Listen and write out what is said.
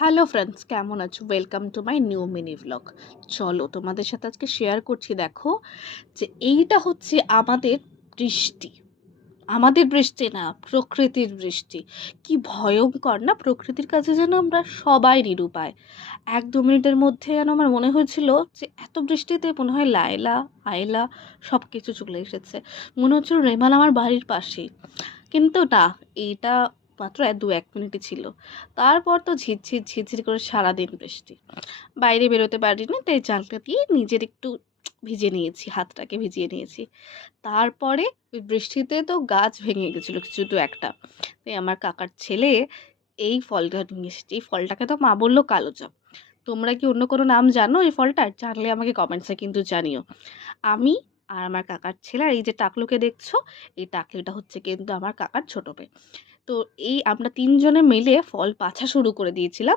Hello friends, কেমন আছো? Welcome to my new mini vlog. চলো তোমাদের সাথে আজকে শেয়ার করছি। দেখো যে এইটা হচ্ছে বৃষ্টি আমাদের বৃষ্টি না, প্রকৃতির বৃষ্টি। কি ভয়ঙ্কর না, প্রকৃতির কাছে যেন আমরা সবাই নিরুপায়। 1-2 মিনিটের মধ্যে যেন আমার মনে হয়েছিল যে এত বৃষ্টিতে মনে হয় লায়লা আয়লা সব কিছু চলে এসেছে। মনে হচ্ছিল রেমাল আমার বাড়ির পাশেই, কিন্তু না, এটা মাত্র 2-1 মিনিটই ছিল। তারপর তো ঝিরঝির ঝিরঝির করে সারাদিন বৃষ্টি। বাইরে বেরোতে পারিনি, তাই জানলা দিয়ে নিজের একটু ভিজে নিয়েছি, হাতটাকে ভিজিয়ে নিয়েছি। তারপরে ওই বৃষ্টিতে তো গাছ ভেঙে গেছিলো কিছু তো একটা। তাই আমার কাকার ছেলে এই ফলটা নিয়ে এসেছে। এই ফলটাকে তো মা বললো কালোজাম। তোমরা কি অন্য কোনো নাম জানো এই ফলটার? জানলে আমাকে কমেন্টসে কিন্তু জানিও। আমি আর আমার কাকার ছেলে আর এই যে টাকলুকে দেখছো, এই টাকলুটা হচ্ছে কিন্তু আমার কাকার ছোট মেয়ে। তো এই আমরা 3 জনে মিলে ফল বাছা শুরু করে দিয়েছিলাম।